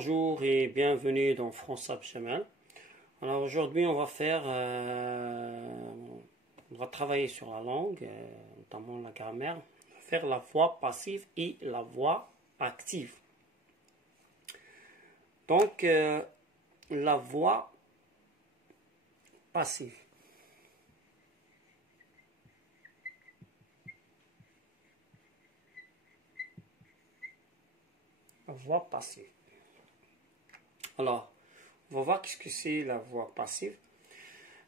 Bonjour et bienvenue dans France Abchemal. Alors aujourd'hui on va travailler sur la langue, notamment la grammaire, faire la voix passive et la voix active. Donc la voix passive. La voix passive. Alors, on va voir qu'est-ce que c'est la voix passive.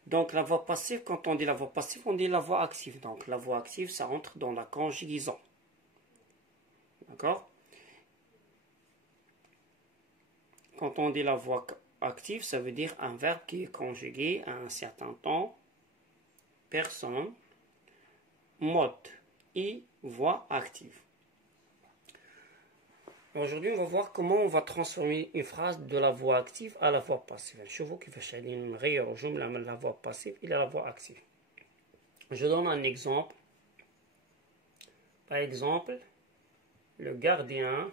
Donc, la voix passive, quand on dit la voix passive, on dit la voix active. Donc, la voix active, ça entre dans la conjugaison. D'accord? Quand on dit la voix active, ça veut dire un verbe qui est conjugué à un certain temps, personne, mode et voix active. Aujourd'hui, on va voir comment on va transformer une phrase de la voix active à la voix passive. شوفوا كيفاش غادي نغيروا جملة من la voix passive إلى la voix active. Je donne un exemple. Par exemple, le gardien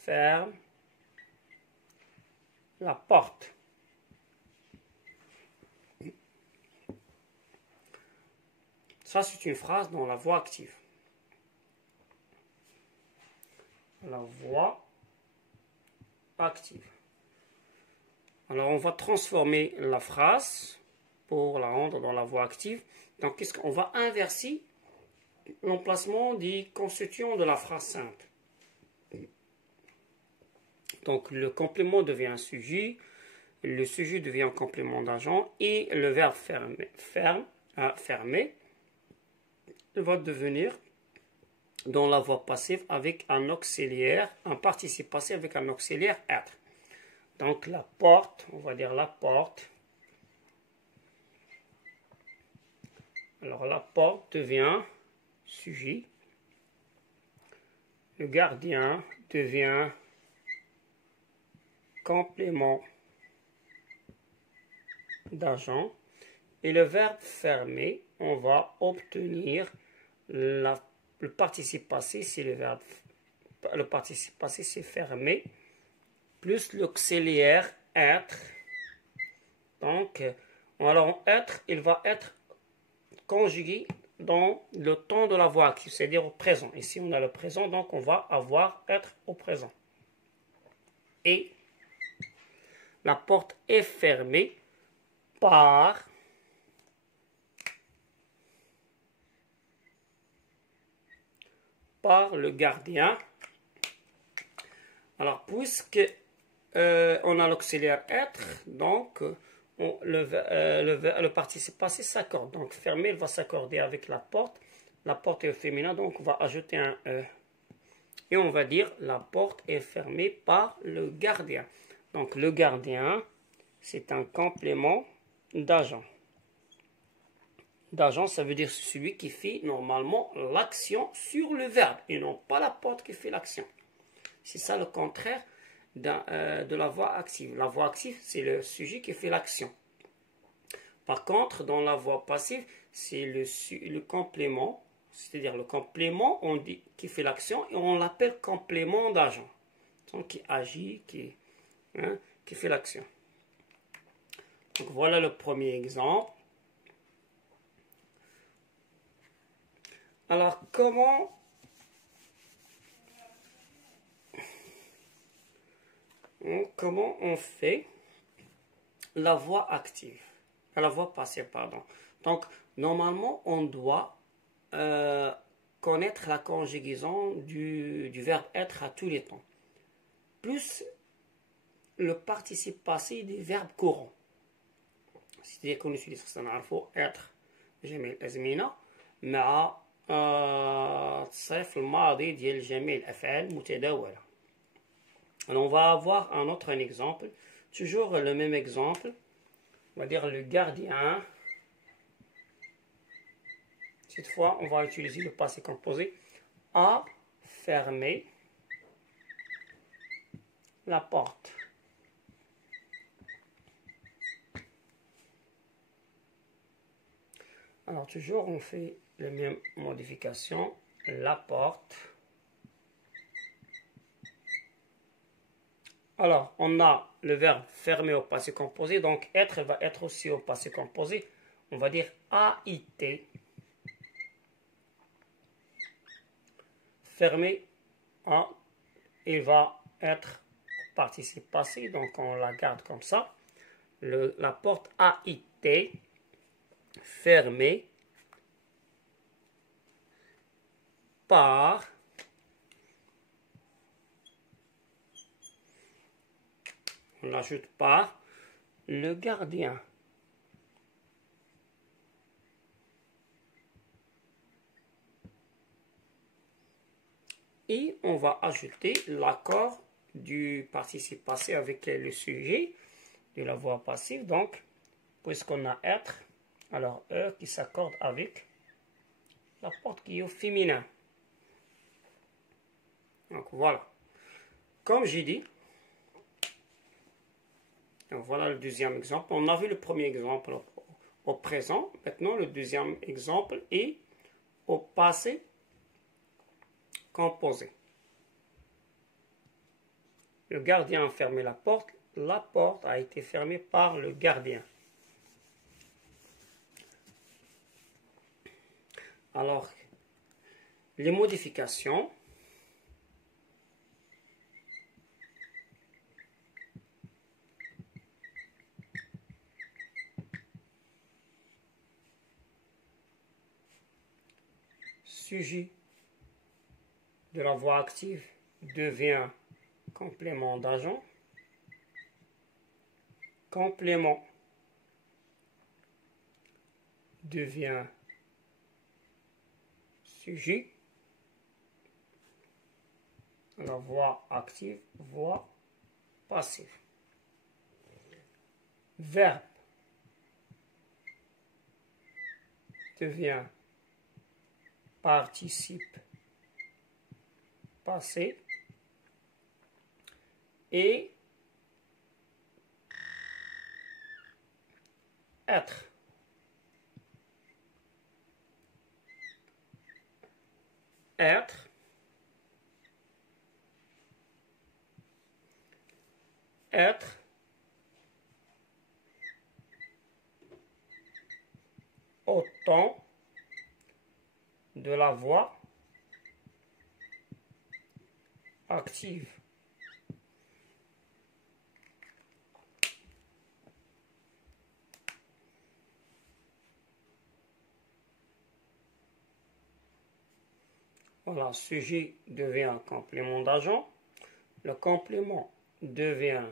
ferme la porte. Ça, c'est une phrase dans la voix active. La voix active. Alors, on va transformer la phrase pour la rendre dans la voix active. Donc, qu'est-ce qu'on va inverser l'emplacement des constituants de la phrase simple. Donc, le complément devient un sujet, le sujet devient un complément d'agent et le verbe fermer va devenir dans la voix passive avec un auxiliaire, un participe passé avec un auxiliaire être. Donc la porte, on va dire la porte. Alors la porte devient sujet. Le gardien devient complément d'agent. Et le verbe fermer, on va obtenir le participe passé, c'est le verbe. Le participe passé, c'est fermer, plus l'auxiliaire être. Donc, alors être, il va être conjugué dans le temps de la voix active, c'est-à-dire au présent. Ici, on a le présent, donc on va avoir être au présent. Et la porte est fermée par le gardien. Alors, puisque on a l'auxiliaire être, donc le participe passé s'accorde. Donc, fermer, il va s'accorder avec la porte. La porte est au féminin, donc on va ajouter un E. Et on va dire la porte est fermée par le gardien. Donc, le gardien, c'est un complément d'agent. D'agent, ça veut dire celui qui fait normalement l'action sur le verbe et non pas la porte qui fait l'action. C'est ça le contraire de la voix active. La voix active, c'est le sujet qui fait l'action. Par contre, dans la voix passive, c'est le complément, c'est-à-dire le complément on dit, qui fait l'action et on l'appelle complément d'agent. Donc qui agit, qui fait l'action. Donc voilà le premier exemple. Alors, comment on fait la voix active, la voix passive, pardon. Donc, normalement, on doit connaître la conjugaison du verbe être à tous les temps, plus le participe passé des verbes courants. C'est-à-dire qu'on utilise être, جميع الأزمنة مع التصريف الماضي ديال جميع الأفعال المتداولة. Alors on va avoir un autre exemple, toujours le même exemple. On va dire le gardien. Cette fois, on va utiliser le passé composé. A fermé la porte. Alors toujours on fait les mêmes modifications. la porte. Alors, on a le verbe fermer au passé composé, donc être va être aussi au passé composé. On va dire a été. Fermer, il va être au participe passé, donc on la garde comme ça. La porte a été fermée par on l'ajoute par le gardien. Et on va ajouter l'accord du participe passé avec le sujet de la voix passive. Donc, puisqu'on a être, alors qui s'accorde avec la porte qui est au féminin. Donc voilà. Comme j'ai dit, donc voilà le deuxième exemple. On a vu le premier exemple au présent. Maintenant, le deuxième exemple est au passé composé. Le gardien a fermé la porte a été fermée par le gardien. Alors, les modifications. Sujet de la voix active devient complément d'agent. Complément devient sujet. La voix active, voix passive. Verbe devient participe passé et être. Être. Être. Autant de la voix active. Voilà, sujet devient complément d'agent. Le complément devient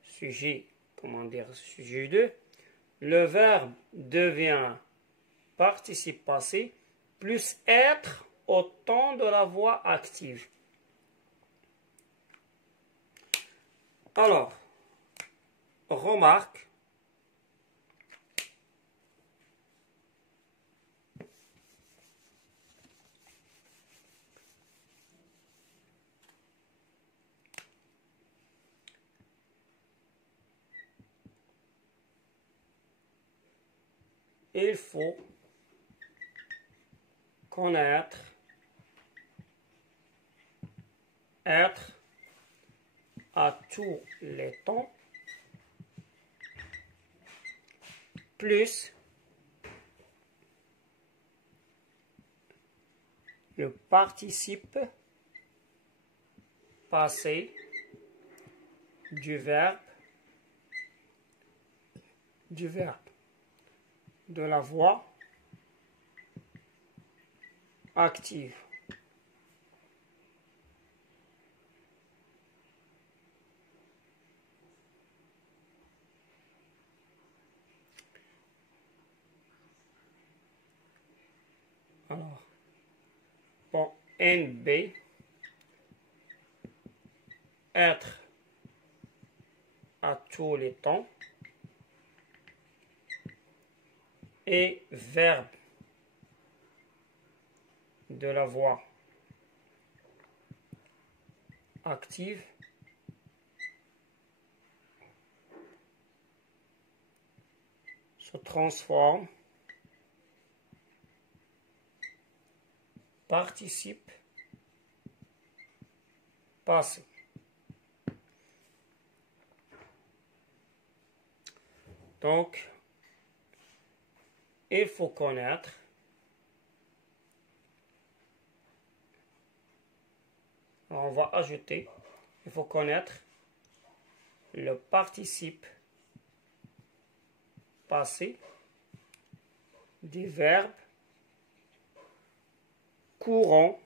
sujet, sujet 2. Le verbe devient participe passé plus être au temps de la voix active. Alors, remarque, il faut connaître, être à tous les temps, plus le participe passé du verbe de la voix active. Alors, pour NB, être à tous les temps et verbe de la voix active se transforme participe passé. Donc, il faut connaître on va ajouter, il faut connaître le participe passé des verbes courants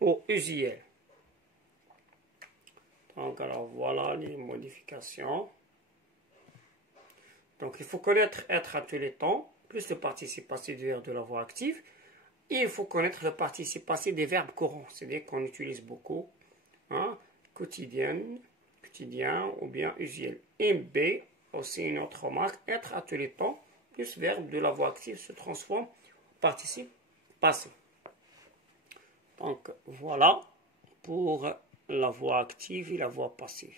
ou usuels. Donc, alors voilà les modifications. Donc, il faut connaître être à tous les temps, plus le participe passé du verbe de la voix active. Et il faut connaître le participe passé des verbes courants, c'est-à-dire qu'on utilise beaucoup, hein, quotidien ou bien usuel. Et B, aussi une autre remarque, être à tous les temps, plus verbe de la voix active se transforme en participe passé. Donc, voilà pour la voix active et la voix passive.